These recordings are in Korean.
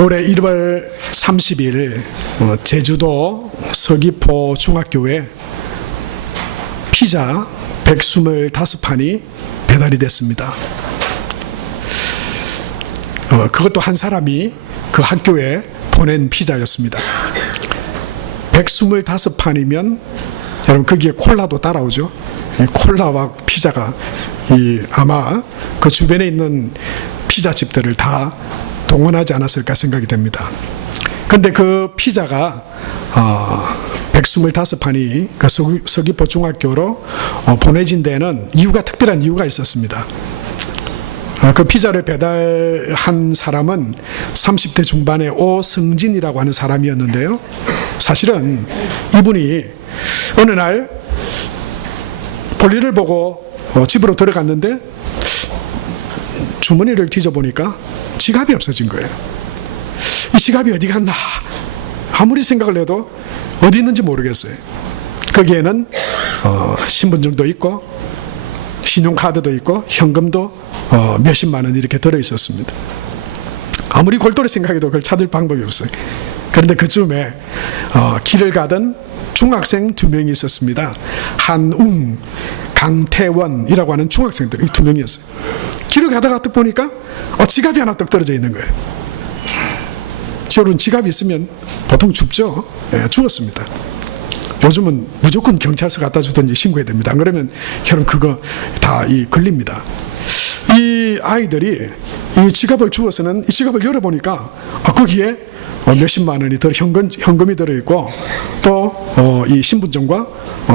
올해 1월 30일 제주도 서귀포 중학교에 피자 125판이 배달이 됐습니다. 그것도 한 사람이 그 학교에 보낸 피자였습니다. 125판이면 여러분 거기에 콜라도 따라오죠. 콜라와 피자가 아마 그 주변에 있는 피자집들을 다 동원하지 않았을까 생각이 됩니다. 근데 그 피자가 125판이 그 서귀포 중학교로 보내진 데는 특별한 이유가 있었습니다. 그 피자를 배달한 사람은 30대 중반의 오승진이라고 하는 사람이었는데요. 사실은 이분이 어느 날 볼일을 보고 집으로 들어갔는데 주머니를 뒤져보니까 지갑이 없어진 거예요. 이 지갑이 어디 갔나 아무리 생각을 해도 어디 있는지 모르겠어요. 거기에는 신분증도 있고 신용카드도 있고 현금도 몇십만 원 이렇게 들어있었습니다. 아무리 골똘히 생각해도 그걸 찾을 방법이 없어요. 그런데 그쯤에 길을 가던 중학생 2명이 있었습니다. 한웅, 강태원이라고 하는 중학생들, 이 2명이었어요. 길을 가다가 딱 보니까 지갑이 하나 떡 떨어져 있는 거예요. 여러분, 지갑이 있으면 보통 줍죠. 죽었습니다. 요즘은 무조건 경찰서 갖다 주든지 신고해야 됩니다. 안 그러면 여러분 그거 다 걸립니다. 이 아이들이 이 지갑을 주워서는 이 지갑을 열어보니까 거기에 몇십만 원이 현금이 들어있고 또 이 신분증과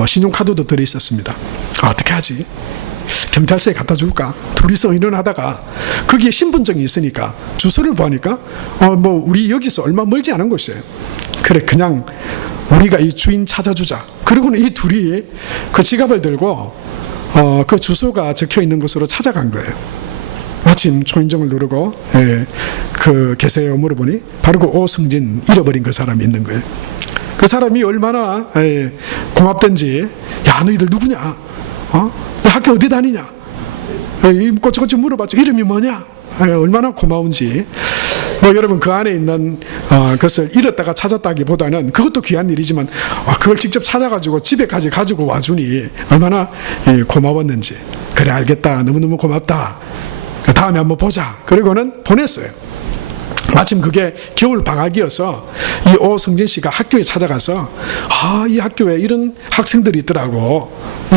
신용카드도 들어있었습니다. 어떻게 하지? 경찰서에 갖다 줄까? 둘이서 의논하다가 거기에 신분증이 있으니까 주소를 보니까 우리 여기서 얼마 멀지 않은 곳이에요. 그래, 그냥 우리가 이 주인 찾아주자. 그리고는 이 둘이 그 지갑을 들고 그 주소가 적혀 있는 곳으로 찾아간 거예요. 마침 초인종을 누르고 계세요 물어보니 바로 그 오승진, 잃어버린 그 사람이 있는 거예요. 그 사람이 얼마나 고맙던지, 야, 너희들 누구냐? 학교 어디 다니냐? 꼬치꼬치 물어봤죠. 이름이 뭐냐? 얼마나 고마운지. 여러분, 그 안에 있는 것을 잃었다가 찾았다기보다는 그것도 귀한 일이지만 그걸 직접 찾아가지고 집에까지 가지고 와주니 얼마나 고마웠는지. 그래, 알겠다. 너무너무 고맙다. 다음에 한번 보자. 그리고는 보냈어요. 마침 그게 겨울 방학이어서 이 오성진 씨가 학교에 찾아가서 이 학교에 이런 학생들이 있더라고.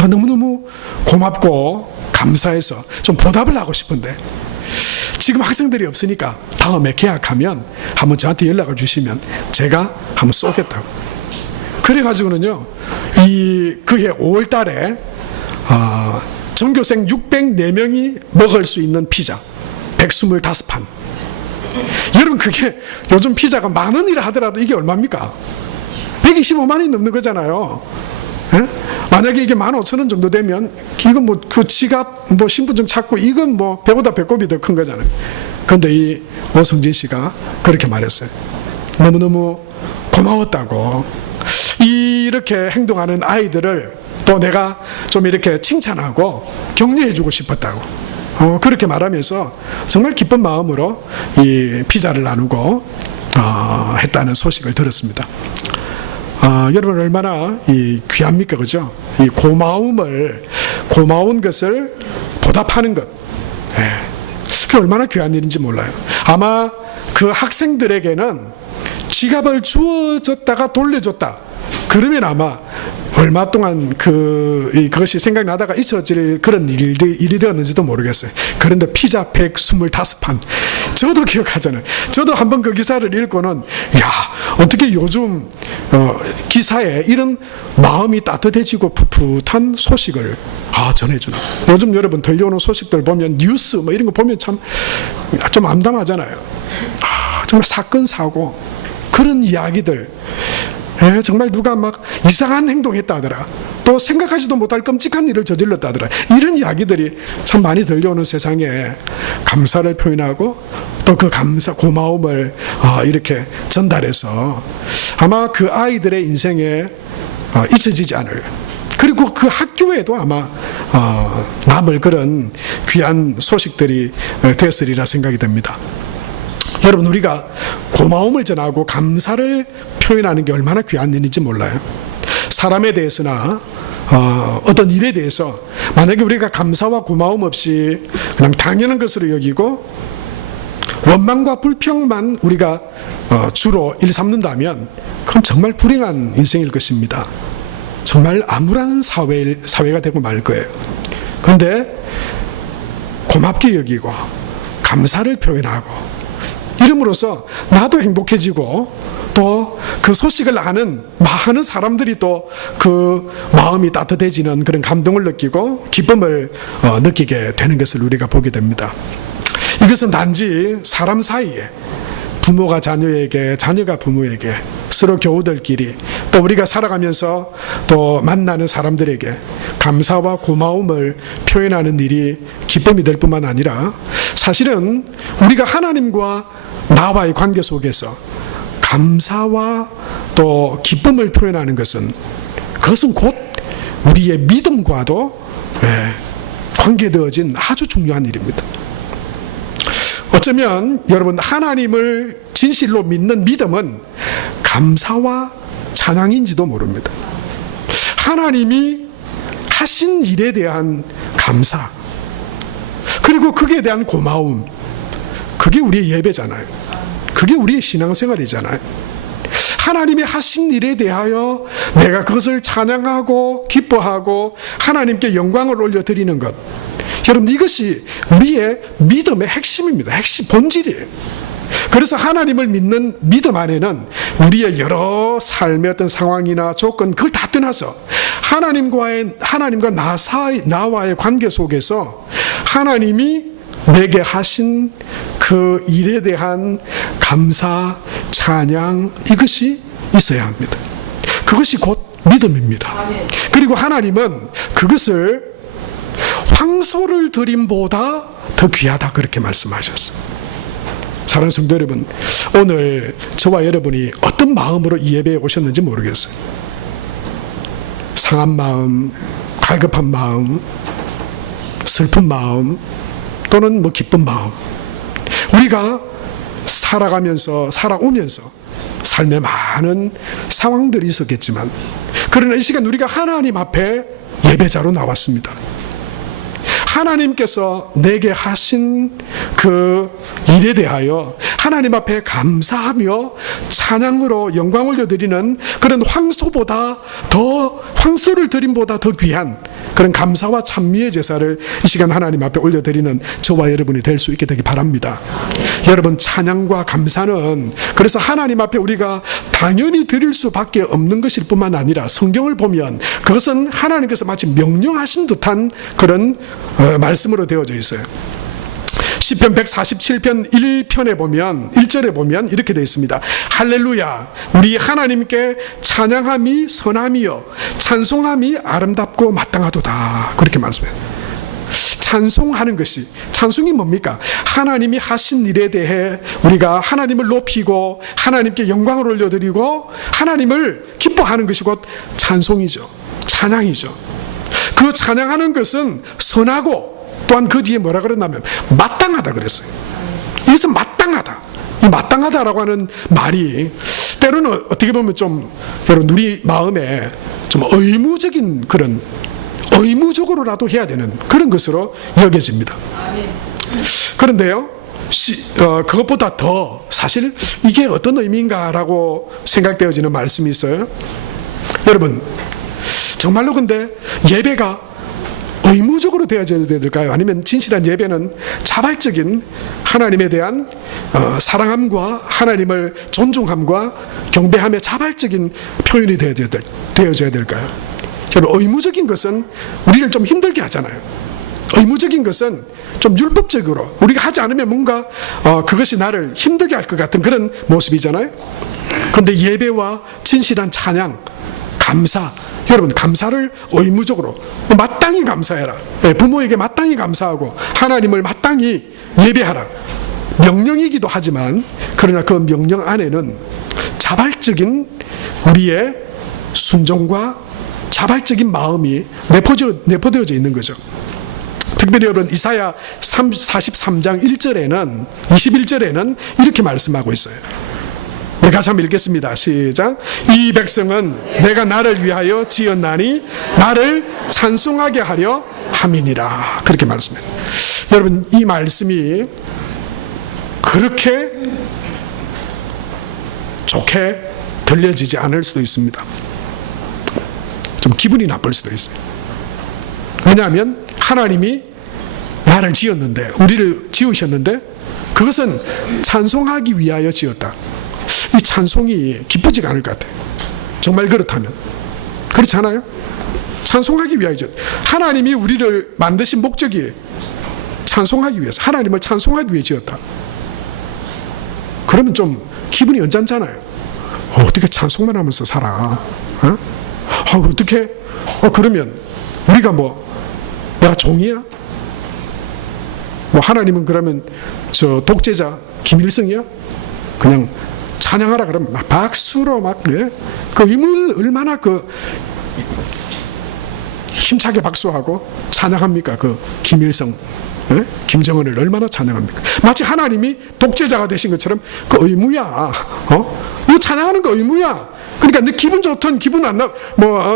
너무너무 고맙고 감사해서 좀 보답을 하고 싶은데 지금 학생들이 없으니까 다음에 개학하면 한번 저한테 연락을 주시면 제가 한번 쏘겠다고. 그래가지고는요, 그해 5월 달에 전교생 604명이 먹을 수 있는 피자 125판. 여러분, 그게 요즘 피자가 10,000원이라 하더라도 이게 얼마입니까? 125만 원이 넘는 거잖아요. 만약에 이게 15,000원 정도 되면 이건 그 지갑 신분증 찾고 이건 배보다 배꼽이 더 큰 거잖아요. 그런데 이 오성진 씨가 그렇게 말했어요. 너무너무 고마웠다고. 이렇게 행동하는 아이들을 또 내가 좀 이렇게 칭찬하고 격려해주고 싶었다고. 그렇게 말하면서 정말 기쁜 마음으로 이 피자를 나누고 했다는 소식을 들었습니다. 여러분, 얼마나 귀합니까, 그죠? 이 고마운 것을 보답하는 것. 그게 얼마나 귀한 일인지 몰라요. 아마 그 학생들에게는 지갑을 주어줬다가 돌려줬다. 그러면 아마 얼마 동안 그것이 생각나다가 잊혀질 그런 일이 되었는지도 모르겠어요. 그런데 피자 125판. 저도 기억하잖아요. 저도 한번 그 기사를 읽고는, 어떻게 요즘 기사에 이런 마음이 따뜻해지고 풋풋한 소식을 전해주나. 요즘 여러분 들려오는 소식들 보면 뉴스 이런 거 보면 참 좀 암담하잖아요. 정말 사건, 사고, 그런 이야기들. 정말 누가 막 이상한 행동했다 하더라. 또 생각하지도 못할 끔찍한 일을 저질렀다 하더라. 이런 이야기들이 참 많이 들려오는 세상에 감사를 표현하고 또 그 고마움을 이렇게 전달해서 아마 그 아이들의 인생에 잊혀지지 않을, 그리고 그 학교에도 아마 남을 그런 귀한 소식들이 되었으리라 생각이 됩니다. 여러분, 우리가 고마움을 전하고 감사를 표현하는 게 얼마나 귀한 일인지 몰라요. 사람에 대해서나 어떤 일에 대해서 만약에 우리가 감사와 고마움 없이 그냥 당연한 것으로 여기고 원망과 불평만 우리가 주로 일삼는다면 그건 정말 불행한 인생일 것입니다. 정말 암울한 사회가 되고 말 거예요. 그런데 고맙게 여기고 감사를 표현하고 이름으로써 나도 행복해지고 또 그 소식을 아는 많은 사람들이 또 그 마음이 따뜻해지는 그런 감동을 느끼고 기쁨을 느끼게 되는 것을 우리가 보게 됩니다. 이것은 단지 사람 사이에 부모가 자녀에게, 자녀가 부모에게, 서로 교우들끼리, 또 우리가 살아가면서 또 만나는 사람들에게 감사와 고마움을 표현하는 일이 기쁨이 될 뿐만 아니라 사실은 우리가 하나님과 나와의 관계 속에서 감사와 또 기쁨을 표현하는 것은 그것은 곧 우리의 믿음과도 관계되어진 아주 중요한 일입니다. 어쩌면 여러분, 하나님을 진실로 믿는 믿음은 감사와 찬양인지도 모릅니다. 하나님이 하신 일에 대한 감사, 그리고 그에 대한 고마움, 그게 우리의 예배잖아요. 그게 우리의 신앙생활이잖아요. 하나님이 하신 일에 대하여 내가 그것을 찬양하고 기뻐하고 하나님께 영광을 올려드리는 것, 여러분, 이것이 우리의 믿음의 핵심입니다. 핵심, 본질이에요. 그래서 하나님을 믿는 믿음 안에는 우리의 여러 삶의 어떤 상황이나 조건, 그걸 다 떠나서 하나님과 나와의 관계 속에서 하나님이 내게 하신 그 일에 대한 감사, 찬양, 이것이 있어야 합니다. 그것이 곧 믿음입니다. 그리고 하나님은 그것을 황소를 드림보다 더 귀하다, 그렇게 말씀하셨습니다. 사랑하는 성도 여러분, 오늘 저와 여러분이 어떤 마음으로 이 예배에 오셨는지 모르겠어요. 상한 마음, 갈급한 마음, 슬픈 마음, 또는 기쁜 마음, 우리가 살아오면서 삶에 많은 상황들이 있었겠지만, 그러나 이 시간 우리가 하나님 앞에 예배자로 나왔습니다. 하나님께서 내게 하신 그 일에 대하여 하나님 앞에 감사하며 찬양으로 영광 올려드리는 그런 황소를 드림보다 더 귀한 그런 감사와 찬미의 제사를 이 시간 하나님 앞에 올려드리는 저와 여러분이 될 수 있게 되기 바랍니다. 여러분, 찬양과 감사는 그래서 하나님 앞에 우리가 당연히 드릴 수밖에 없는 것일 뿐만 아니라 성경을 보면 그것은 하나님께서 마치 명령하신 듯한 그런 말씀으로 되어져 있어요. 시편 147편 1편에 보면 1절에 보면 이렇게 되어 있습니다. 할렐루야, 우리 하나님께 찬양함이 선함이요 찬송함이 아름답고 마땅하도다, 그렇게 말씀해요. 찬송하는 것이, 찬송이 뭡니까? 하나님이 하신 일에 대해 우리가 하나님을 높이고 하나님께 영광을 올려드리고 하나님을 기뻐하는 것이 곧 찬송이죠. 찬양이죠. 그 찬양하는 것은 선하고 또한 그 뒤에 뭐라 그랬냐면 마땅하다 그랬어요. 이것은 마땅하다. 이 마땅하다라고 하는 말이 때로는 어떻게 보면 좀 여러분 우리 마음에 좀 의무적으로라도 해야 되는 그런 것으로 여겨집니다. 그런데요, 그것보다 더 사실 이게 어떤 의미인가라고 생각되어지는 말씀이 있어요. 여러분, 정말로 근데 예배가 의무적으로 되어져야 될까요? 아니면 진실한 예배는 자발적인 하나님에 대한 사랑함과 하나님을 존중함과 경배함의 자발적인 표현이 되어져야 될까요? 저는 의무적인 것은 우리를 좀 힘들게 하잖아요. 의무적인 것은 좀 율법적으로 우리가 하지 않으면 뭔가 그것이 나를 힘들게 할 것 같은 그런 모습이잖아요. 그런데 예배와 진실한 찬양, 감사, 여러분, 감사를 의무적으로 마땅히 감사해라. 부모에게 마땅히 감사하고 하나님을 마땅히 예배하라. 명령이기도 하지만 그러나 그 명령 안에는 자발적인 우리의 순종과 자발적인 마음이 내포되어져 있는 거죠. 특별히 여러분 이사야 43장 1절에는 21절에는 이렇게 말씀하고 있어요. 우리 같이 한번 읽겠습니다. 시작. 이 백성은 내가 나를 위하여 지었나니 나를 찬송하게 하려 함이니라. 그렇게 말씀해요. 여러분 이 말씀이 그렇게 좋게 들려지지 않을 수도 있습니다. 좀 기분이 나쁠 수도 있어요. 왜냐하면 하나님이 나를 지었는데, 우리를 지으셨는데 그것은 찬송하기 위하여 지었다. 이 찬송이 기쁘지가 않을 것 같아요. 정말 그렇다면. 그렇지 않아요? 찬송하기 위하여 지었다. 하나님이 우리를 만드신 목적이 찬송하기 위해서, 하나님을 찬송하기 위해 지었다. 그러면 좀 기분이 언짢잖아요. 어떻게 찬송만 하면서 살아? 어떻게? 그러면 우리가 내가 종이야? 하나님은 그러면 저 독재자 김일성이야? 그냥 찬양하라 그러면 막 박수로 그 의문 얼마나 힘차게 박수하고 찬양합니까? 김일성, 김정은을 얼마나 찬양합니까? 마치 하나님이 독재자가 되신 것처럼 그 의무야. 너 찬양하는 거 의무야. 그러니까 너 기분 좋든 기분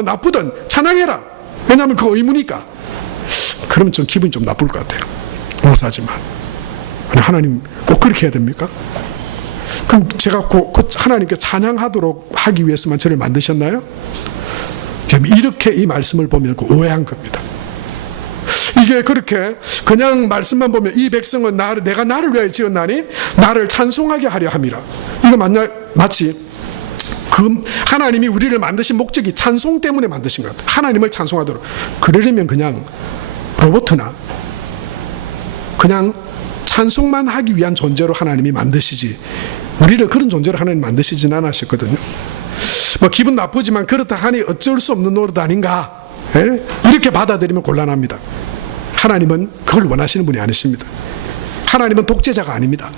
나쁘든 찬양해라. 왜냐하면 그 의무니까. 그러면 좀 기분이 좀 나쁠 것 같아요. 못사지만 하나님 꼭 그렇게 해야 됩니까? 그럼 제가 하나님께 찬양하도록 하기 위해서만 저를 만드셨나요? 이렇게 이 말씀을 보면 오해한 겁니다. 이게 그렇게 그냥 말씀만 보면 이 백성은 내가 나를 위하여 지었나니 나를 찬송하게 하려 함이라. 이거 마치 하나님이 우리를 만드신 목적이 찬송 때문에 만드신 것 같아요. 하나님을 찬송하도록. 그러려면 그냥 로봇이나 그냥 찬송만 하기 위한 존재로 하나님이 만드시지, 우리를 그런 존재로 하나님 만드시진 않으셨거든요. 기분 나쁘지만 그렇다 하니 어쩔 수 없는 노릇 아닌가, 이렇게 받아들이면 곤란합니다. 하나님은 그걸 원하시는 분이 아니십니다. 하나님은 독재자가 아닙니다.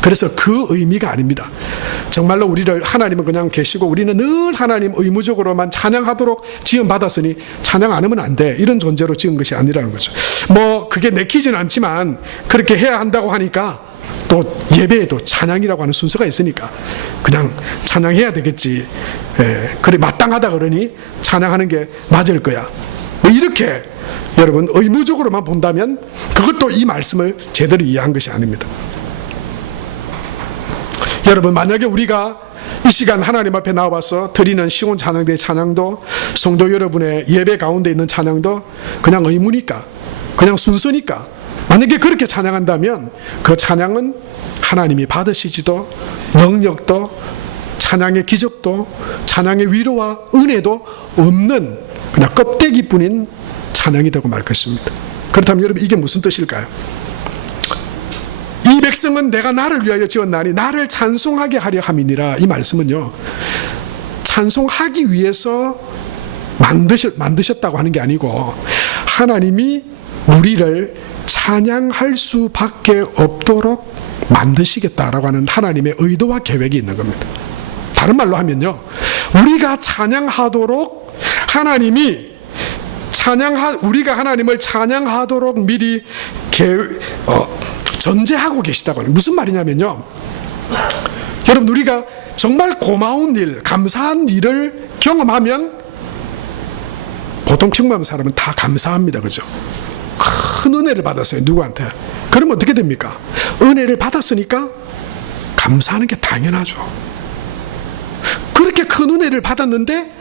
그래서 그 의미가 아닙니다. 정말로 하나님은 그냥 계시고 우리는 늘 하나님 의무적으로만 찬양하도록 지음받았으니 찬양 안 하면 안 돼, 이런 존재로 지은 것이 아니라는 거죠. 그게 내키진 않지만 그렇게 해야 한다고 하니까 또 예배에도 찬양이라고 하는 순서가 있으니까 그냥 찬양해야 되겠지. 그래 마땅하다 그러니 찬양하는 게 맞을 거야. 이렇게 여러분 의무적으로만 본다면 그것도 이 말씀을 제대로 이해한 것이 아닙니다. 여러분 만약에 우리가 이 시간 하나님 앞에 나와서 드리는 시온 찬양대의 찬양도, 성도 여러분의 예배 가운데 있는 찬양도 그냥 의무니까, 그냥 순서니까, 만약에 그렇게 찬양한다면 그 찬양은 하나님이 받으시지도 능력도 찬양의 기적도 찬양의 위로와 은혜도 없는 그냥 껍데기뿐인 찬양이 되고 말 것입니다. 그렇다면 여러분 이게 무슨 뜻일까요? 이 백성은 내가 나를 위하여 지었나니 나를 찬송하게 하려 함이니라. 이 말씀은요, 찬송하기 위해서 만드셨다고 하는 게 아니고 하나님이 우리를 찬양할 수밖에 없도록 만드시겠다라고 하는 하나님의 의도와 계획이 있는 겁니다. 다른 말로 하면요, 우리가 찬양하도록 우리가 하나님을 찬양하도록 미리 전제하고 계시다고 하는. 무슨 말이냐면요, 여러분 우리가 정말 고마운 일, 감사한 일을 경험하면 보통 평범한 사람은 다 감사합니다. 그죠? 큰 은혜를 받았어요. 누구한테? 그러면 어떻게 됩니까? 은혜를 받았으니까 감사하는 게 당연하죠. 그렇게 큰 은혜를 받았는데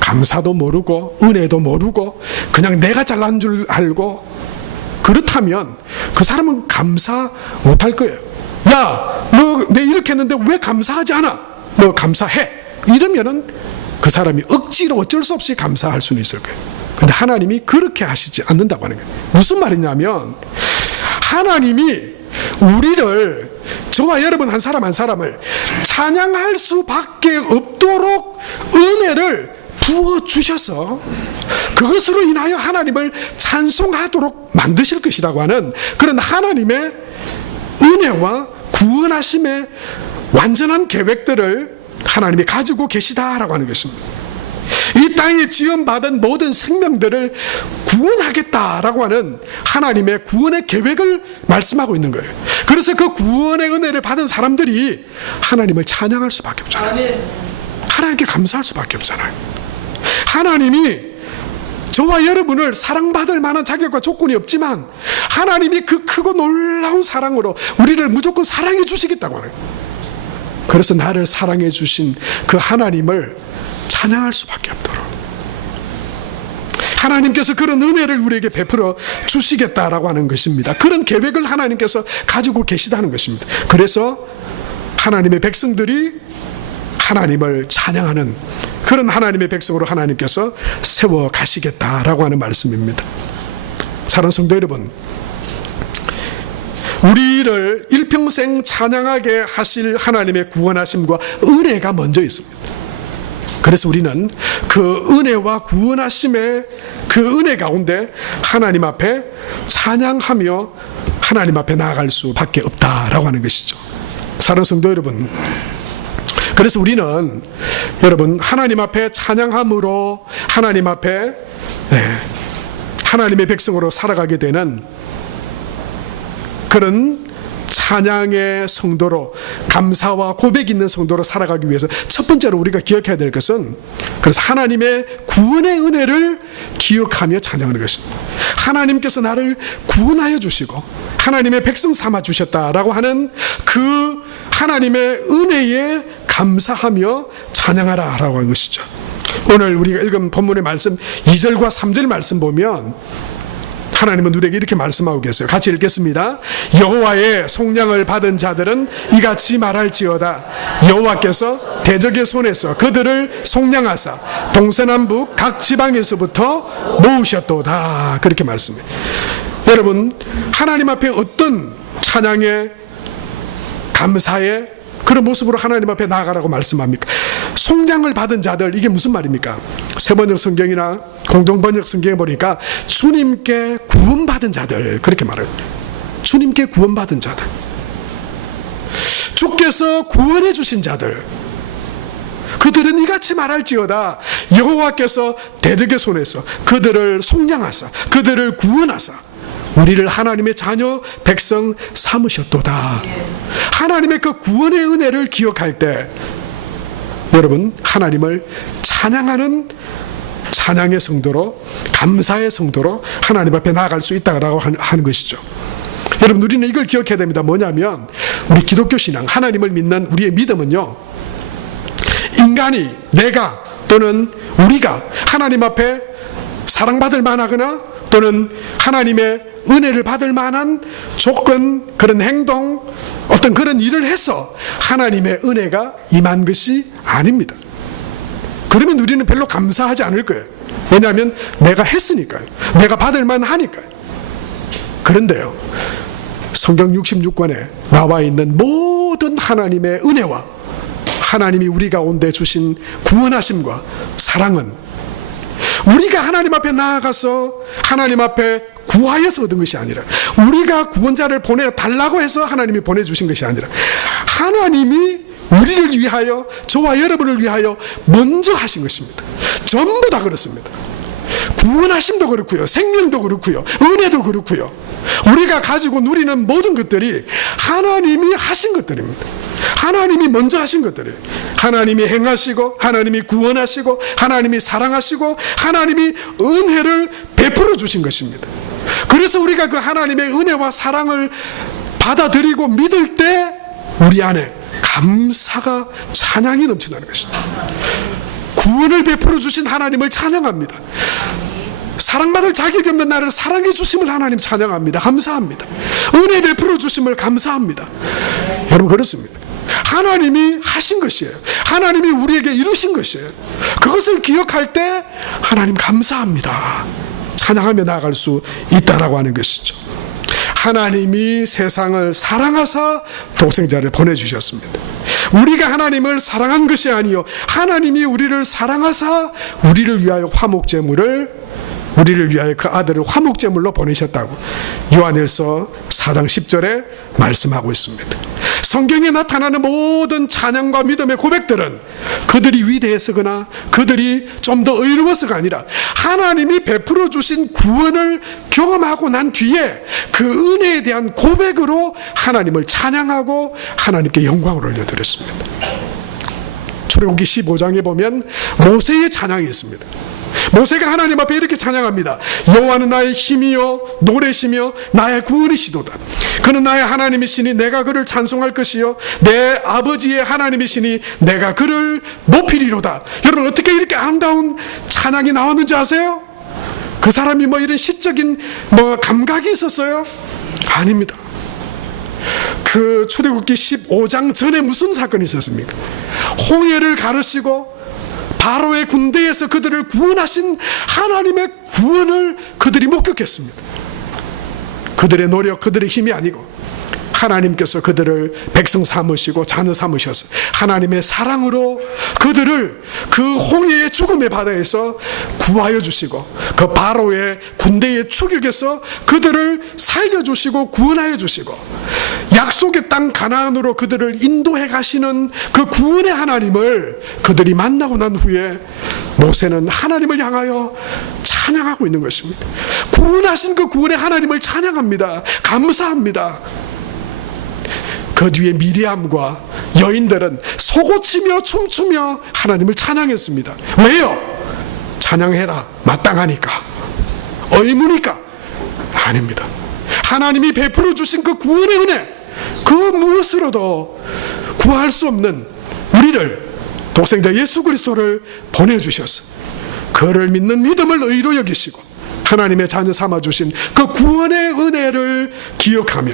감사도 모르고 은혜도 모르고 그냥 내가 잘난 줄 알고, 그렇다면 그 사람은 감사 못할 거예요. 야, 너 내 이렇게 했는데 왜 감사하지 않아? 너 감사해. 이러면은 그 사람이 억지로 어쩔 수 없이 감사할 수는 있을 거예요. 근데 하나님이 그렇게 하시지 않는다고 하는 거예요. 무슨 말이냐면 하나님이 우리를, 저와 여러분 한 사람 한 사람을 찬양할 수밖에 없도록 은혜를 부어주셔서 그것으로 인하여 하나님을 찬송하도록 만드실 것이라고 하는 그런 하나님의 은혜와 구원하심의 완전한 계획들을 하나님이 가지고 계시다라고 하는 것입니다. 이 땅에 지음받은 모든 생명들을 구원하겠다라고 하는 하나님의 구원의 계획을 말씀하고 있는 거예요. 그래서 그 구원의 은혜를 받은 사람들이 하나님을 찬양할 수밖에 없잖아요. 하나님께 감사할 수밖에 없잖아요. 하나님이 저와 여러분을 사랑받을 만한 자격과 조건이 없지만 하나님이 그 크고 놀라운 사랑으로 우리를 무조건 사랑해 주시겠다고 하는 거예요. 그래서 나를 사랑해 주신 그 하나님을 찬양할 수밖에 없도록 하나님께서 그런 은혜를 우리에게 베풀어 주시겠다라고 하는 것입니다. 그런 계획을 하나님께서 가지고 계시다는 것입니다. 그래서 하나님의 백성들이 하나님을 찬양하는 그런 하나님의 백성으로 하나님께서 세워 가시겠다라고 하는 말씀입니다. 사랑하는 성도 여러분, 우리를 일평생 찬양하게 하실 하나님의 구원하심과 은혜가 먼저 있습니다. 그래서 우리는 그 은혜와 구원하심의 그 은혜 가운데 하나님 앞에 찬양하며 하나님 앞에 나아갈 수밖에 없다라고 하는 것이죠. 사랑하는 성도 여러분, 그래서 우리는 여러분 하나님 앞에 찬양함으로 하나님 앞에 하나님의 백성으로 살아가게 되는 그런 찬양의 성도로, 감사와 고백 있는 성도로 살아가기 위해서 첫 번째로 우리가 기억해야 될 것은, 그래서 하나님의 구원의 은혜를 기억하며 찬양하는 것입니다. 하나님께서 나를 구원하여 주시고 하나님의 백성 삼아 주셨다라고 하는 그 하나님의 은혜에 감사하며 찬양하라라고 하는 것이죠. 오늘 우리가 읽은 본문의 말씀 2절과 3절 말씀 보면 하나님은 우리에게 이렇게 말씀하고 계세요. 같이 읽겠습니다. 여호와의 속량을 받은 자들은 이같이 말할지어다. 여호와께서 대적의 손에서 그들을 속량하사 동서남북 각 지방에서부터 모으셨도다. 그렇게 말씀해요. 여러분, 하나님 앞에 어떤 찬양의 감사의 그런 모습으로 하나님 앞에 나아가라고 말씀합니까? 속량을 받은 자들, 이게 무슨 말입니까? 세번역 성경이나 공동번역 성경에 보니까 주님께 구원받은 자들, 그렇게 말해요. 주님께 구원받은 자들, 주께서 구원해 주신 자들, 그들은 이같이 말할지어다. 여호와께서 대적의 손에서 그들을 속량하사 그들을 구원하사 우리를 하나님의 자녀 백성 삼으셨도다. 하나님의 그 구원의 은혜를 기억할 때 여러분 하나님을 찬양하는 찬양의 성도로, 감사의 성도로 하나님 앞에 나아갈 수 있다고 하는 것이죠. 여러분, 우리는 이걸 기억해야 됩니다. 뭐냐면 우리 기독교 신앙, 하나님을 믿는 우리의 믿음은요, 인간이, 내가 또는 우리가 하나님 앞에 사랑받을 만하거나 또는 하나님의 은혜를 받을 만한 조건, 그런 행동, 어떤 그런 일을 해서 하나님의 은혜가 임한 것이 아닙니다. 그러면 우리는 별로 감사하지 않을 거예요. 왜냐하면 내가 했으니까요. 내가 받을 만하니까요. 그런데요, 성경 66권에 나와 있는 모든 하나님의 은혜와 하나님이 우리 가운데 주신 구원하심과 사랑은 우리가 하나님 앞에 나아가서 하나님 앞에 구하여서 얻은 것이 아니라, 우리가 구원자를 보내달라고 해서 하나님이 보내주신 것이 아니라, 하나님이 우리를 위하여, 저와 여러분을 위하여 먼저 하신 것입니다. 전부 다 그렇습니다. 구원하심도 그렇고요, 생명도 그렇고요, 은혜도 그렇고요, 우리가 가지고 누리는 모든 것들이 하나님이 하신 것들입니다. 하나님이 먼저 하신 것들이에요. 하나님이 행하시고 하나님이 구원하시고 하나님이 사랑하시고 하나님이 은혜를 베풀어 주신 것입니다. 그래서 우리가 그 하나님의 은혜와 사랑을 받아들이고 믿을 때 우리 안에 감사가, 찬양이 넘쳐나는 것입니다. 구원을 베풀어 주신 하나님을 찬양합니다. 사랑받을 자격이 없는 나를 사랑해 주심을 하나님 찬양합니다. 감사합니다. 은혜 베풀어 주심을 감사합니다. 여러분, 그렇습니다. 하나님이 하신 것이에요. 하나님이 우리에게 이루신 것이에요. 그것을 기억할 때 하나님 감사합니다, 찬양하며 나아갈 수 있다라고 하는 것이죠. 하나님이 세상을 사랑하사 독생자를 보내주셨습니다. 우리가 하나님을 사랑한 것이 아니요, 하나님이 우리를 사랑하사 우리를 위하여 화목제물을 우리를 위하여 그 아들을 화목제물로 보내셨다고 요한일서 4장 10절에 말씀하고 있습니다. 성경에 나타나는 모든 찬양과 믿음의 고백들은 그들이 위대해서거나 그들이 좀 더 의로워서가 아니라 하나님이 베풀어 주신 구원을 경험하고 난 뒤에 그 은혜에 대한 고백으로 하나님을 찬양하고 하나님께 영광을 올려드렸습니다. 출애굽기 15장에 보면 모세의 찬양이 있습니다. 모세가 하나님 앞에 이렇게 찬양합니다. 여호와는 나의 힘이요 노래시며 나의 구원이시도다. 그는 나의 하나님이시니 내가 그를 찬송할 것이요 내 아버지의 하나님이시니 내가 그를 높이리로다. 여러분, 어떻게 이렇게 아름다운 찬양이 나왔는지 아세요? 그 사람이 뭐 이런 시적인 감각이 있었어요? 아닙니다. 그 출애굽기 15장 전에 무슨 사건이 있었습니까? 홍해를 가르시고 바로의 군대에서 그들을 구원하신 하나님의 구원을 그들이 목격했습니다. 그들의 노력, 그들의 힘이 아니고 하나님께서 그들을 백성 삼으시고 자녀 삼으셔서 하나님의 사랑으로 그들을 그 홍해의 죽음의 바다에서 구하여 주시고 그 바로의 군대의 추격에서 그들을 살려주시고 구원하여 주시고 약속의 땅 가나안으로 그들을 인도해 가시는 그 구원의 하나님을 그들이 만나고 난 후에 모세는 하나님을 향하여 찬양하고 있는 것입니다. 구원하신 그 구원의 하나님을 찬양합니다. 감사합니다. 그 뒤에 미리암과 여인들은 소고치며 춤추며 하나님을 찬양했습니다. 왜요? 찬양해라. 마땅하니까. 의무니까. 아닙니다. 하나님이 베풀어 주신 그 구원의 은혜, 그 무엇으로도 구할 수 없는 우리를, 독생자 예수 그리스도를 보내주셔서 그를 믿는 믿음을 의로 여기시고 하나님의 자녀 삼아주신 그 구원의 은혜를 기억하며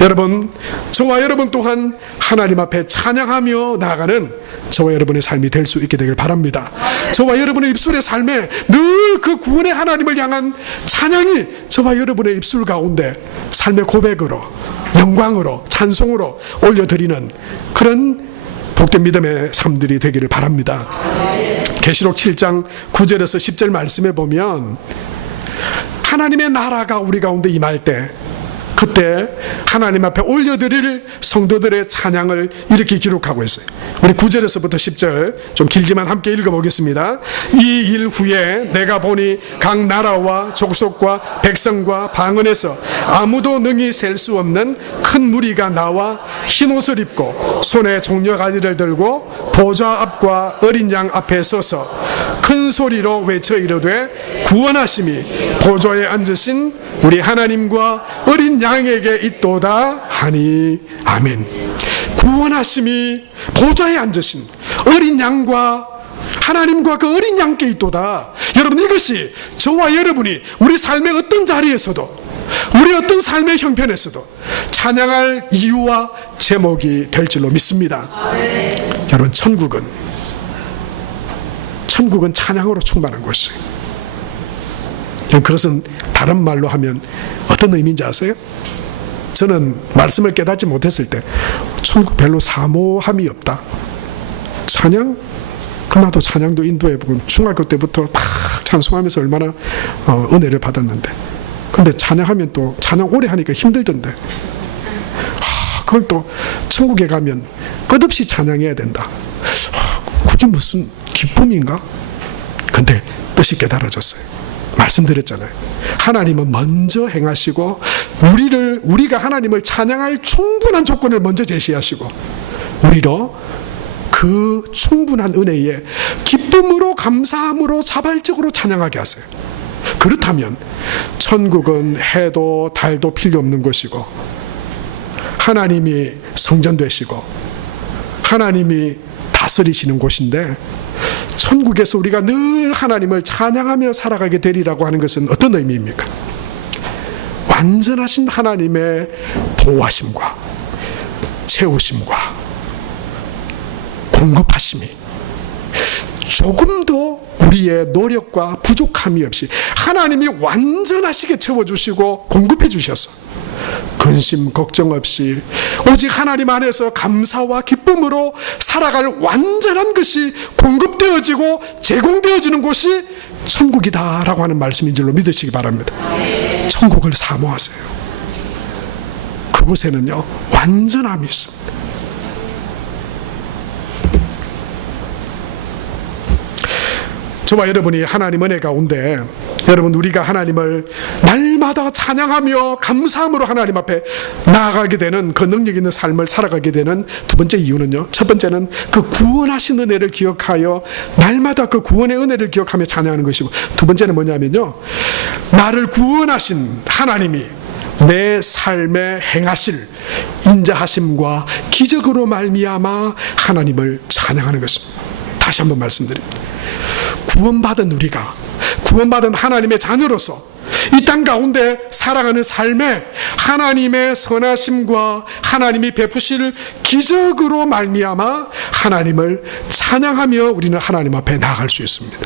여러분, 저와 여러분 또한 하나님 앞에 찬양하며 나아가는 저와 여러분의 삶이 될 수 있게 되길 바랍니다. 저와 여러분의 입술의 삶에 늘 그 구원의 하나님을 향한 찬양이 저와 여러분의 입술 가운데 삶의 고백으로, 영광으로, 찬송으로 올려드리는 그런 복된 믿음의 삶들이 되기를 바랍니다. 계시록 7장 9절에서 10절 말씀에 보면 하나님의 나라가 우리 가운데 임할 때 그때 하나님 앞에 올려드릴 성도들의 찬양을 이렇게 기록하고 있어요. 우리 9절에서부터 10절 좀 길지만 함께 읽어보겠습니다. 이 일 후에 내가 보니 각 나라와 족속과 백성과 방언에서 아무도 능히 셀 수 없는 큰 무리가 나와 흰옷을 입고 손에 종려가지를 들고 보좌 앞과 어린 양 앞에 서서 큰 소리로 외쳐 이르되 구원하심이 보좌에 앉으신 우리 하나님과 어린 양에게 있도다 하니 아멘. 구원하심이 보좌에 앉으신 어린 양과 하나님과 그 어린 양께 있도다. 여러분, 이것이 저와 여러분이 우리 삶의 어떤 자리에서도 우리 어떤 삶의 형편에서도 찬양할 이유와 제목이 될 줄로 믿습니다. 여러분, 천국은 찬양으로 충만한 곳이에요. 그것은 다른 말로 하면 어떤 의미인지 아세요? 저는 말씀을 깨닫지 못했을 때 천국 별로 사모함이 없다. 찬양? 나도 찬양도 인도해보고 중학교 때부터 막 찬송하면서 얼마나 은혜를 받았는데, 근데 찬양하면 또 찬양 오래 하니까 힘들던데, 그걸 또 천국에 가면 끝없이 찬양해야 된다. 그게 무슨 기쁨인가? 근데 뜻이 깨달아졌어요. 말씀드렸잖아요. 하나님은 먼저 행하시고 우리가 하나님을 찬양할 충분한 조건을 먼저 제시하시고 우리로 그 충분한 은혜에 기쁨으로 감사함으로 자발적으로 찬양하게 하세요. 그렇다면 천국은 해도 달도 필요 없는 것이고 하나님이 성전 되시고 하나님이 다스리시는 곳인데, 천국에서 우리가 늘 하나님을 찬양하며 살아가게 되리라고 하는 것은 어떤 의미입니까? 완전하신 하나님의 보호하심과 채우심과 공급하심이 조금도 우리의 노력과 부족함이 없이 하나님이 완전하시게 채워주시고 공급해 주셔서 근심 걱정 없이 오직 하나님 안에서 감사와 기쁨으로 살아갈 완전한 것이 공급되어지고 제공되어지는 곳이 천국이다라고 하는 말씀인 줄로 믿으시기 바랍니다. 천국을 사모하세요. 그곳에는요 완전함이 있습니다. 저와 여러분이 하나님 은혜 가운데 여러분 우리가 하나님을 날마다 찬양하며 감사함으로 하나님 앞에 나아가게 되는 그 능력 있는 삶을 살아가게 되는 두 번째 이유는요, 첫 번째는 그 구원하신 은혜를 기억하여 날마다 그 구원의 은혜를 기억하며 찬양하는 것이고, 두 번째는 뭐냐면요, 나를 구원하신 하나님이 내 삶에 행하실 인자하심과 기적으로 말미암아 하나님을 찬양하는 것입니다. 다시 한번 말씀드립니다. 구원받은 우리가, 구원받은 하나님의 자녀로서 이 땅 가운데 살아가는 삶에 하나님의 선하심과 하나님이 베푸실 기적으로 말미암아 하나님을 찬양하며 우리는 하나님 앞에 나아갈 수 있습니다.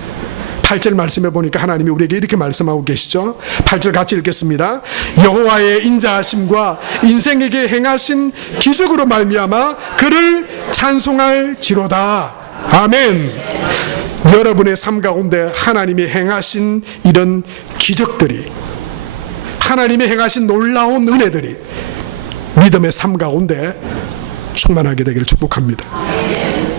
8절 말씀해 보니까 하나님이 우리에게 이렇게 말씀하고 계시죠. 8절 같이 읽겠습니다. 여호와의 인자하심과 인생에게 행하신 기적으로 말미암아 그를 찬송할지로다. 아멘. 여러분의 삶 가운데 하나님이 행하신 이런 기적들이, 하나님이 행하신 놀라운 은혜들이 믿음의 삶 가운데 충만하게 되기를 축복합니다.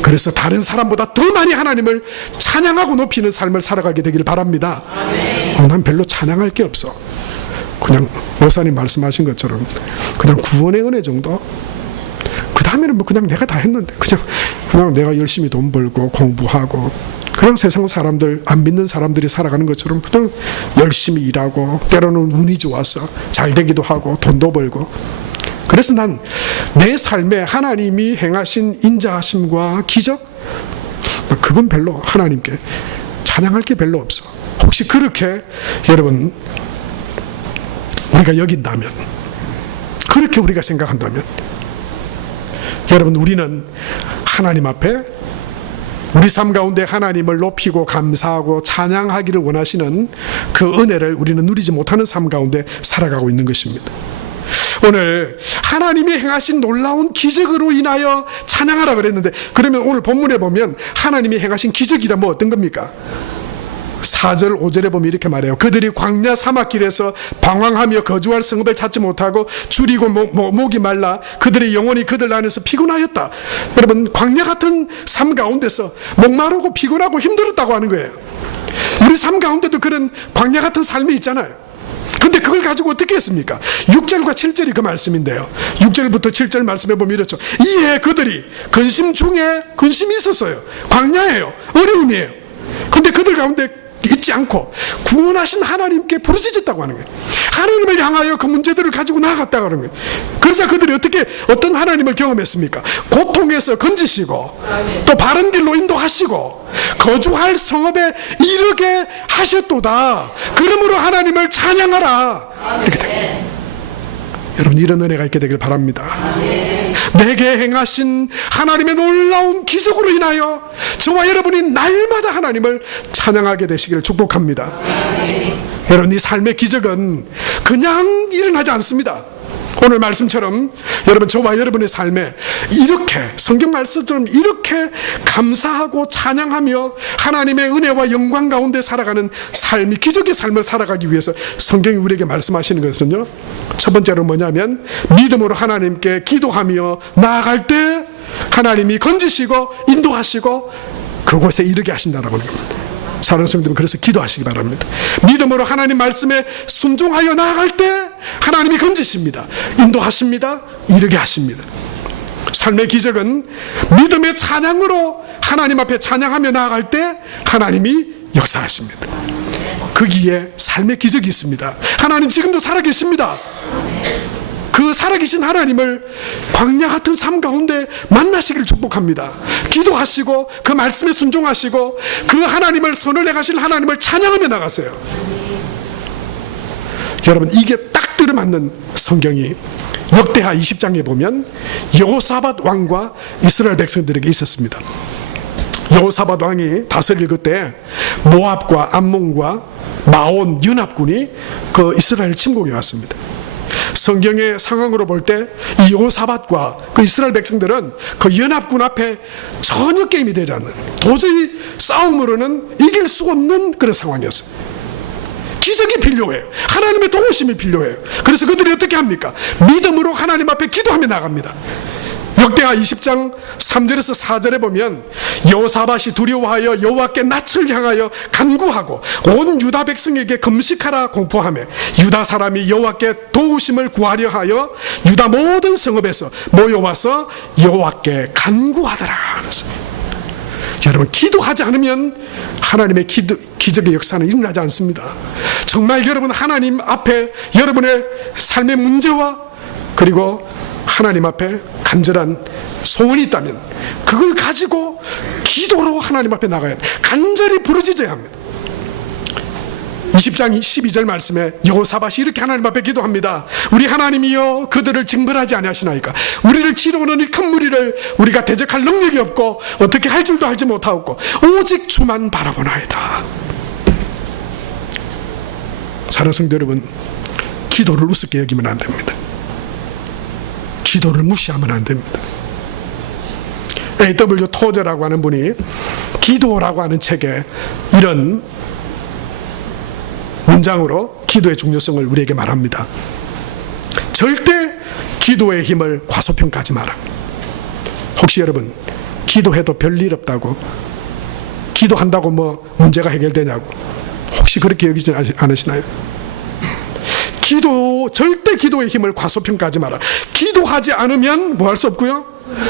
그래서 다른 사람보다 더 많이 하나님을 찬양하고 높이는 삶을 살아가게 되기를 바랍니다. 난 별로 찬양할 게 없어. 그냥 목사님 말씀하신 것처럼 그냥 구원의 은혜 정도, 그 다음에는 뭐 그냥 내가 다 했는데 그냥 내가 열심히 돈 벌고 공부하고 그냥 세상 사람들, 안 믿는 사람들이 살아가는 것처럼 그냥 열심히 일하고 때로는 운이 좋아서 잘 되기도 하고 돈도 벌고. 그래서 난 내 삶에 하나님이 행하신 인자하심과 기적, 그건 별로 하나님께 찬양할 게 별로 없어. 혹시 그렇게 여러분 우리가 여긴다면, 그렇게 우리가 생각한다면, 여러분 우리는 하나님 앞에 우리 삶 가운데 하나님을 높이고 감사하고 찬양하기를 원하시는 그 은혜를 우리는 누리지 못하는 삶 가운데 살아가고 있는 것입니다. 오늘 하나님이 행하신 놀라운 기적으로 인하여 찬양하라 그랬는데, 그러면 오늘 본문에 보면 하나님이 행하신 기적이라 뭐 어떤 겁니까? 4절 5절에 보면 이렇게 말해요. 그들이 광야 사막길에서 방황하며 거주할 성읍을 찾지 못하고 줄이고 목이 말라 그들의 영혼이 그들 안에서 피곤하였다. 여러분 광야 같은 삶 가운데서 목마르고 피곤하고 힘들었다고 하는 거예요. 우리 삶 가운데도 그런 광야 같은 삶이 있잖아요. 근데 그걸 가지고 어떻게 했습니까? 6절과 7절이 그 말씀인데요, 6절부터 7절 말씀해 보면 이렇죠. 이에 그들이 근심 중에 근심이 있었어요. 광야예요. 어려움이에요. 근데 그들 가운데 잊지 않고 구원하신 하나님께 부르짖었다고 하는 거예요. 하나님을 향하여 그 문제들을 가지고 나아갔다고 하는 거예요. 그래서 그들이 어떤 하나님을 경험했습니까? 고통에서 건지시고 또 바른 길로 인도하시고 거주할 성읍에 이르게 하셨도다. 그러므로 하나님을 찬양하라. 이렇게 돼요. 여러분 이런 은혜가 있게 되길 바랍니다. 내게 행하신 하나님의 놀라운 기적으로 인하여 저와 여러분이 날마다 하나님을 찬양하게 되시기를 축복합니다. 여러분 이 삶의 기적은 그냥 일어나지 않습니다. 오늘 말씀처럼 여러분 저와 여러분의 삶에 이렇게 성경 말씀처럼 이렇게 감사하고 찬양하며 하나님의 은혜와 영광 가운데 살아가는 삶이, 기적의 삶을 살아가기 위해서 성경이 우리에게 말씀하시는 것은요, 첫 번째로 뭐냐면 믿음으로 하나님께 기도하며 나아갈 때 하나님이 건지시고 인도하시고 그곳에 이르게 하신다는 겁니다. 사랑하는 성도들, 그래서 기도하시기 바랍니다. 믿음으로 하나님 말씀에 순종하여 나아갈 때 하나님이 건지십니다. 인도하십니다. 이르게 하십니다. 삶의 기적은 믿음의 찬양으로 하나님 앞에 찬양하며 나아갈 때 하나님이 역사하십니다. 거기에 삶의 기적이 있습니다. 하나님 지금도 살아계십니다. 그 살아계신 하나님을 광야 같은 삶 가운데 만나시기를 축복합니다. 기도하시고 그 말씀에 순종하시고 그 하나님을 선을 행하실 하나님을 찬양하며 나가세요. 여러분 이게 딱 들어맞는 성경이 역대하 20장에 보면 여호사밧 왕과 이스라엘 백성들에게 있었습니다. 여호사밧 왕이 다스릴 그때 모압과 암몬과 마온 연합군이 그 이스라엘 침공해 왔습니다. 성경의 상황으로 볼 때 이 여호사밧과 그 이스라엘 백성들은 그 연합군 앞에 전혀 게임이 되지 않는, 도저히 싸움으로는 이길 수 없는 그런 상황이었어요. 기적이 필요해요. 하나님의 도우심이 필요해요. 그래서 그들이 어떻게 합니까? 믿음으로 하나님 앞에 기도하며 나갑니다. 역대하 20장 3절에서 4절에 보면 여호사밧이 두려워하여 여호와께 낯을 향하여 간구하고 온 유다 백성에게 금식하라 공포하며 유다 사람이 여호와께 도우심을 구하려 하여 유다 모든 성읍에서 모여와서 여호와께 간구하더라. 여러분, 기도하지 않으면 하나님의 기적의 역사는 일어나지 않습니다. 정말 여러분 하나님 앞에 여러분의 삶의 문제와 그리고 하나님 앞에 간절한 소원이 있다면 그걸 가지고 기도로 하나님 앞에 나가야 합니다. 간절히 부르짖어야 합니다. 20장 12절 말씀에 여호사밧이 이렇게 하나님 앞에 기도합니다. 우리 하나님이여 그들을 징벌하지 아니하시나이까. 우리를 치러오는 이 큰 무리를 우리가 대적할 능력이 없고 어떻게 할 줄도 알지 못하옵고 오직 주만 바라보나이다. 사랑하는 성도 여러분, 기도를 우습게 여기면 안 됩니다. 기도를 무시하면 안 됩니다. A.W. 토저라고 하는 분이 기도라고 하는 책에 이런 문장으로 기도의 중요성을 우리에게 말합니다. 절대 기도의 힘을 과소평가하지 마라. 혹시 여러분 기도해도 별일 없다고, 기도한다고 뭐 문제가 해결되냐고 혹시 그렇게 여기지 않으시나요? 절대 기도의 힘을 과소평가하지 마라. 기도하지 않으면 뭐 할 수 없고요?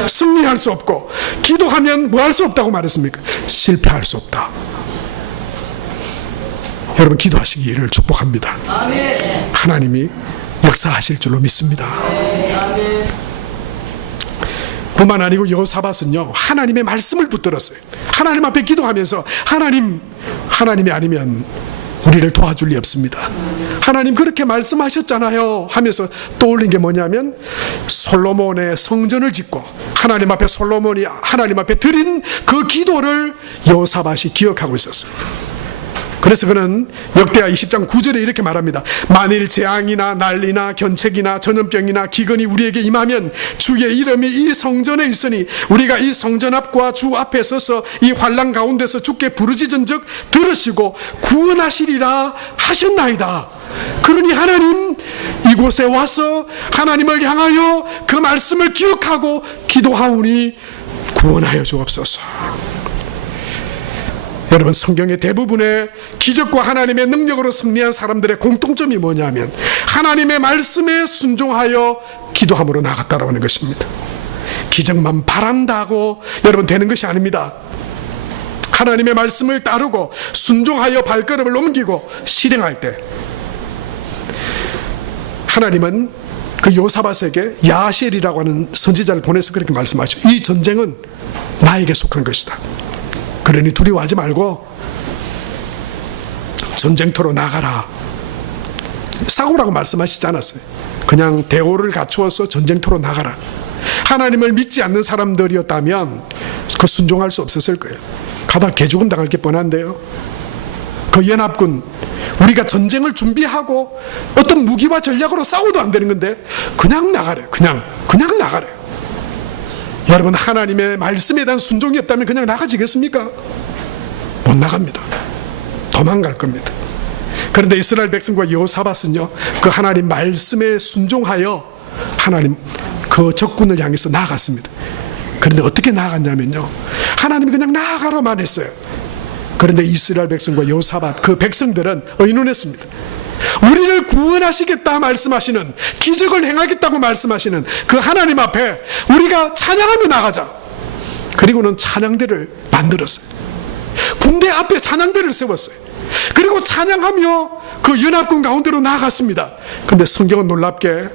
승리할 수 없고, 기도하면 뭐 할 수 없다고 말했습니까? 실패할 수 없다. 여러분 기도하시기를 축복합니다. 아멘. 하나님이 역사하실 줄로 믿습니다. 아멘. 뿐만 아니고 여호사밧은요 하나님의 말씀을 붙들었어요. 하나님 앞에 기도하면서 하나님이 아니면 우리를 도와줄 리 없습니다. 하나님 그렇게 말씀하셨잖아요 하면서 떠올린 게 뭐냐면 솔로몬의 성전을 짓고 하나님 앞에 솔로몬이 하나님 앞에 드린 그 기도를 여호사밧이 기억하고 있었어요. 그래서 그는 역대하 20장 9절에 이렇게 말합니다. 만일 재앙이나 난리나 견책이나 전염병이나 기근이 우리에게 임하면 주의 이름이 이 성전에 있으니 우리가 이 성전 앞과 주 앞에 서서 이 환난 가운데서 주께 부르짖은즉 들으시고 구원하시리라 하셨나이다. 그러니 하나님 이곳에 와서 하나님을 향하여 그 말씀을 기억하고 기도하오니 구원하여 주옵소서. 여러분 성경의 대부분의 기적과 하나님의 능력으로 승리한 사람들의 공통점이 뭐냐면 하나님의 말씀에 순종하여 기도함으로 나갔다라고 하는 것입니다. 기적만 바란다고 여러분 되는 것이 아닙니다. 하나님의 말씀을 따르고 순종하여 발걸음을 옮기고 실행할 때 하나님은 그 여호사밧에게 야하시엘이라고 하는 선지자를 보내서 그렇게 말씀하시죠. 이 전쟁은 나에게 속한 것이다. 그러니 두려워하지 말고 전쟁터로 나가라. 싸우라고 말씀하시지 않았어요. 그냥 대오를 갖추어서 전쟁터로 나가라. 하나님을 믿지 않는 사람들이었다면 그 순종할 수 없었을 거예요. 가다 개죽음 당할 게 뻔한데요. 그 연합군 우리가 전쟁을 준비하고 어떤 무기와 전략으로 싸워도 안 되는 건데 그냥 나가래요. 그냥 나가래요. 여러분 하나님의 말씀에 대한 순종이 없다면 그냥 나가지겠습니까? 못 나갑니다. 도망갈 겁니다. 그런데 이스라엘 백성과 여호사밧은요 그 하나님 말씀에 순종하여 하나님 그 적군을 향해서 나아갔습니다. 그런데 어떻게 나아갔냐면요 하나님이 그냥 나아가라만 했어요. 그런데 이스라엘 백성과 여호사밧 그 백성들은 의논했습니다. 우리를 구원하시겠다 말씀하시는, 기적을 행하겠다고 말씀하시는 그 하나님 앞에 우리가 찬양하며 나가자. 그리고는 찬양대를 만들었어요. 군대 앞에 찬양대를 세웠어요. 그리고 찬양하며 그 연합군 가운데로 나아갔습니다. 그런데 성경은 놀랍게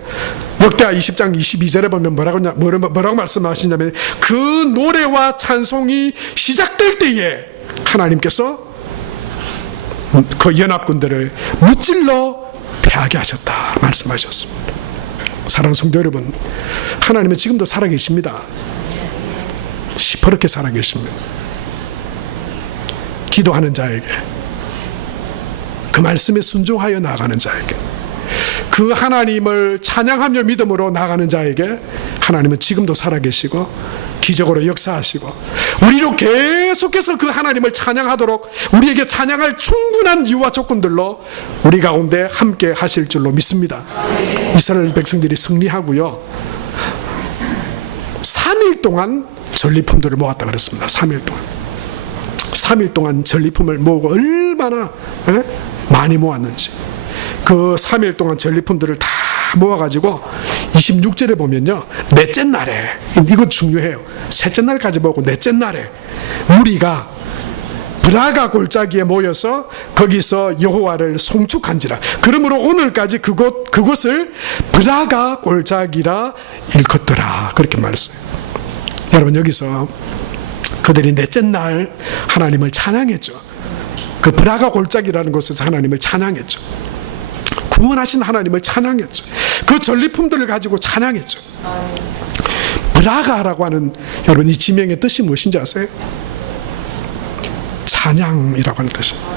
역대하 20장 22절에 보면 뭐라고 말씀하시냐면 그 노래와 찬송이 시작될 때에 하나님께서 그 연합군들을 무찔러 패하게 하셨다 말씀하셨습니다. 사랑하는 성도 여러분, 하나님은 지금도 살아계십니다. 시퍼렇게 살아계십니다. 기도하는 자에게, 그 말씀에 순종하여 나아가는 자에게, 그 하나님을 찬양하며 믿음으로 나가는 자에게 하나님은 지금도 살아계시고 기적으로 역사하시고 우리로 계속해서 그 하나님을 찬양하도록 우리에게 찬양할 충분한 이유와 조건들로 우리 가운데 함께 하실 줄로 믿습니다. 이스라엘 백성들이 승리하고요, 3일 동안 전리품들을 모았다 그랬습니다. 3일 동안 전리품을 모으고 얼마나 많이 모았는지, 그 3일 동안 전리품들을 다 모아가지고 26절에 보면요, 넷째 날에, 이거 중요해요, 셋째 날까지 보고 넷째 날에 무리가 브라가 골짜기에 모여서 거기서 여호와를 송축한지라. 그러므로 오늘까지 그곳을 브라가 골짜기라 일컫더라, 그렇게 말했어요. 여러분, 여기서 그들이 넷째 날 하나님을 찬양했죠. 그 브라가 골짜기라는 곳에서 하나님을 찬양했죠. 구원하신 하나님을 찬양했죠. 그 전리품들을 가지고 찬양했죠. 브라가라고 하는, 여러분, 이 지명의 뜻이 무엇인지 아세요? 찬양이라고 하는 뜻입니다.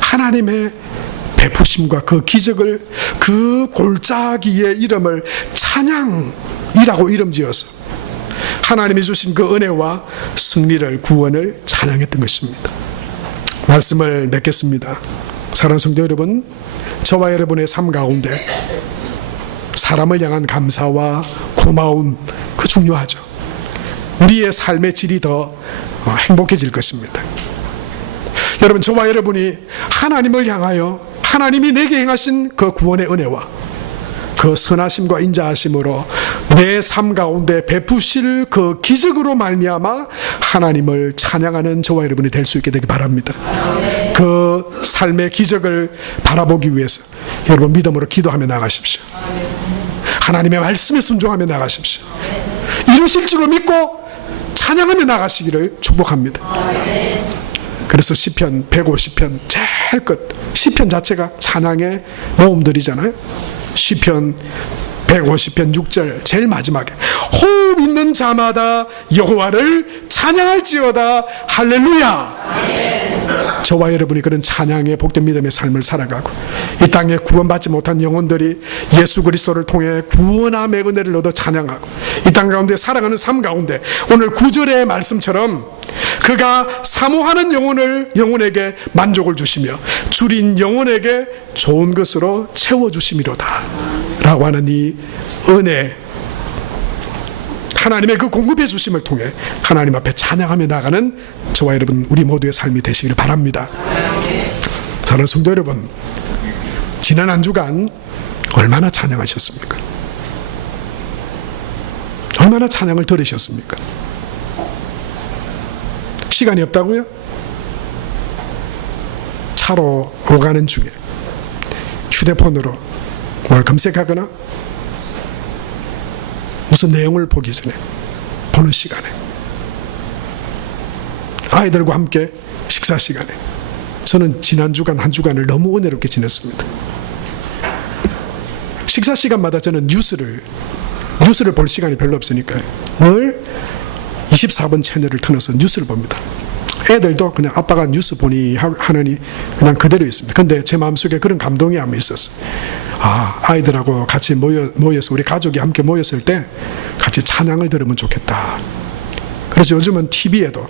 하나님의 베푸심과 그 기적을, 그 골짜기의 이름을 찬양이라고 이름 지어서 하나님이 주신 그 은혜와 승리를, 구원을 찬양했던 것입니다. 말씀을 맺겠습니다. 사랑하는 성도 여러분, 저와 여러분의 삶 가운데 사람을 향한 감사와 고마움, 그 중요하죠. 우리의 삶의 질이 더 행복해질 것입니다. 여러분, 저와 여러분이 하나님을 향하여 하나님이 내게 행하신 그 구원의 은혜와 그 선하심과 인자하심으로 내 삶 가운데 베푸실 그 기적으로 말미암아 하나님을 찬양하는 저와 여러분이 될 수 있게 되기 바랍니다. 그 삶의 기적을 바라보기 위해서 여러분 믿음으로 기도하며 나가십시오. 하나님의 말씀에 순종하며 나가십시오. 이루실 줄로 믿고 찬양하며 나가시기를 축복합니다. 그래서 시편 150편 제일 끝, 시편 자체가 찬양의 모음들이잖아요. 시편 150편 6절 제일 마지막에 호흡 있는 자마다 여호와를 찬양할지어다 할렐루야. 저와 여러분이 그런 찬양의 복된 믿음의 삶을 살아가고 이 땅에 구원받지 못한 영혼들이 예수 그리스도를 통해 구원함의 은혜를 얻어 찬양하고 이 땅 가운데 살아가는 삶 가운데 오늘 9절의 말씀처럼 그가 사모하는 영혼에게 만족을 주시며 줄인 영혼에게 좋은 것으로 채워주심이로다 라고 하는 이 은혜, 하나님의 그 공급해 주심을 통해 하나님 앞에 찬양하며 나가는 저와 여러분 우리 모두의 삶이 되시기를 바랍니다. 사랑하는 성도 여러분, 지난 한 주간 얼마나 찬양하셨습니까? 얼마나 찬양을 들으셨습니까? 시간이 없다고요? 차로 오가는 중에 휴대폰으로 뭘 검색하거나 무슨 내용을 보기 전에 보는 시간에 아이들과 함께 식사 시간에 저는 지난 주간 한 주간을 너무 은혜롭게 지냈습니다. 식사 시간마다 저는 뉴스를 볼 시간이 별로 없으니까 늘 24번 채널을 틀어서 뉴스를 봅니다. 애들도 그냥 아빠가 뉴스 보니 하느니 그냥 그대로 있습니다. 근데 제 마음속에 그런 감동이 한번 있었어요. 아이들하고 같이 모여서 우리 가족이 함께 모였을 때 같이 찬양을 들으면 좋겠다. 그래서 요즘은 TV에도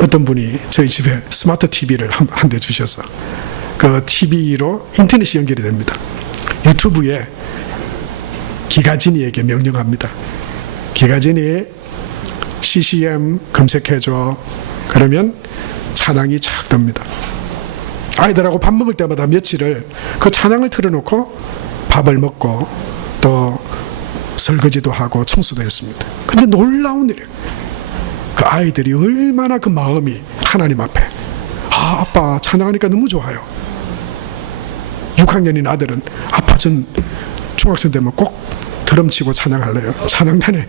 어떤 분이 저희 집에 스마트 TV를 한 대 주셔서 그 TV로 인터넷이 연결이 됩니다. 유튜브에 기가진이에게 명령합니다. 기가진이 CCM 검색해줘. 그러면 찬양이 착 뜹니다. 아이들하고 밥 먹을 때마다 며칠을 그 찬양을 틀어놓고 밥을 먹고 또 설거지도 하고 청소도 했습니다. 근데 놀라운 일이에요. 그 아이들이 얼마나 그 마음이 하나님 앞에 아빠 찬양하니까 너무 좋아요. 6학년인 아들은 아빠 전 중학생 되면 꼭 드럼 치고 찬양할래요. 찬양단에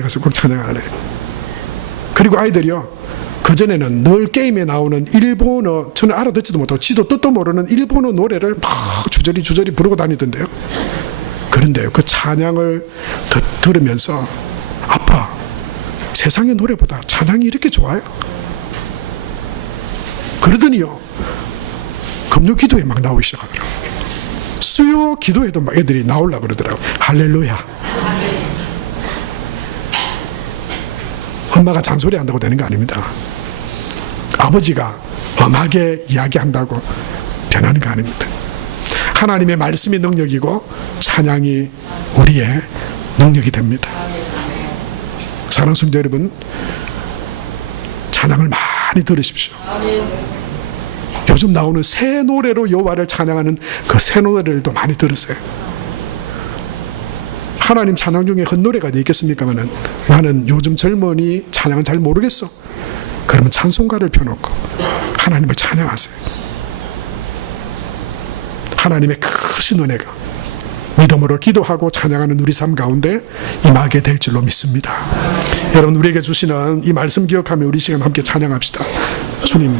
가서 꼭 찬양할래요. 그리고 아이들이요, 그전에는 늘 게임에 나오는 일본어, 저는 알아듣지도 못하고 지도 뜻도 모르는 일본어 노래를 막 주저리 부르고 다니던데요. 그런데요, 그 찬양을 들으면서 아빠, 세상의 노래보다 찬양이 이렇게 좋아요? 그러더니요, 금요 기도에 막 나오기 시작하더라고요. 수요 기도해도 막 애들이 나오려고 그러더라고요. 할렐루야. 엄마가 잔소리 한다고 되는 거 아닙니다. 아버지가 엄하게 이야기한다고 변하는 거 아닙니다. 하나님의 말씀이 능력이고 찬양이 우리의 능력이 됩니다. 사랑하는 성도 여러분, 찬양을 많이 들으십시오. 요즘 나오는 새 노래로 여호와를 찬양하는 그 새 노래를 또 많이 들으세요. 하나님 찬양 중에 헛노래가 어디 있겠습니까마는 나는 요즘 젊은이 찬양은 잘 모르겠어. 그러면 찬송가를 펴놓고 하나님을 찬양하세요. 하나님의 크신 은혜가 믿음으로 기도하고 찬양하는 우리 삶 가운데 임하게 될 줄로 믿습니다. 여러분, 우리에게 주시는 이 말씀 기억하며 우리 시간 함께 찬양합시다. 주님,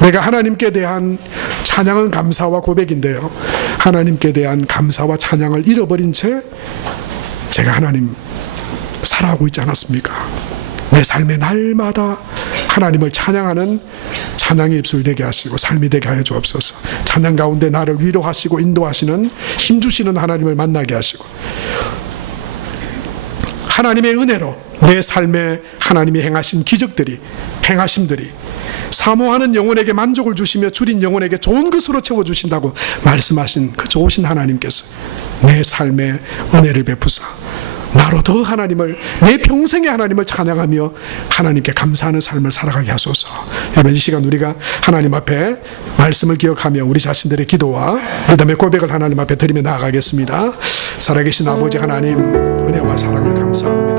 내가 하나님께 대한 찬양은 감사와 고백인데요, 하나님께 대한 감사와 찬양을 잃어버린 채 제가 하나님 살아가고 있지 않았습니까? 내 삶의 날마다 하나님을 찬양하는 찬양의 입술 되게 하시고 삶이 되게 하여 주옵소서. 찬양 가운데 나를 위로하시고 인도하시는 힘주시는 하나님을 만나게 하시고 하나님의 은혜로 내 삶에 하나님이 행하신 기적들이, 행하심들이 사모하는 영혼에게 만족을 주시며 줄인 영혼에게 좋은 것으로 채워주신다고 말씀하신 그 좋으신 하나님께서 내 삶에 은혜를 베푸사 나로 더 하나님을, 내 평생에 하나님을 찬양하며 하나님께 감사하는 삶을 살아가게 하소서. 여러분, 이 시간 우리가 하나님 앞에 말씀을 기억하며 우리 자신들의 기도와 그다음에 고백을 하나님 앞에 드리며 나아가겠습니다. 살아계신 아버지 하나님, 은혜와 사랑을 감사합니다.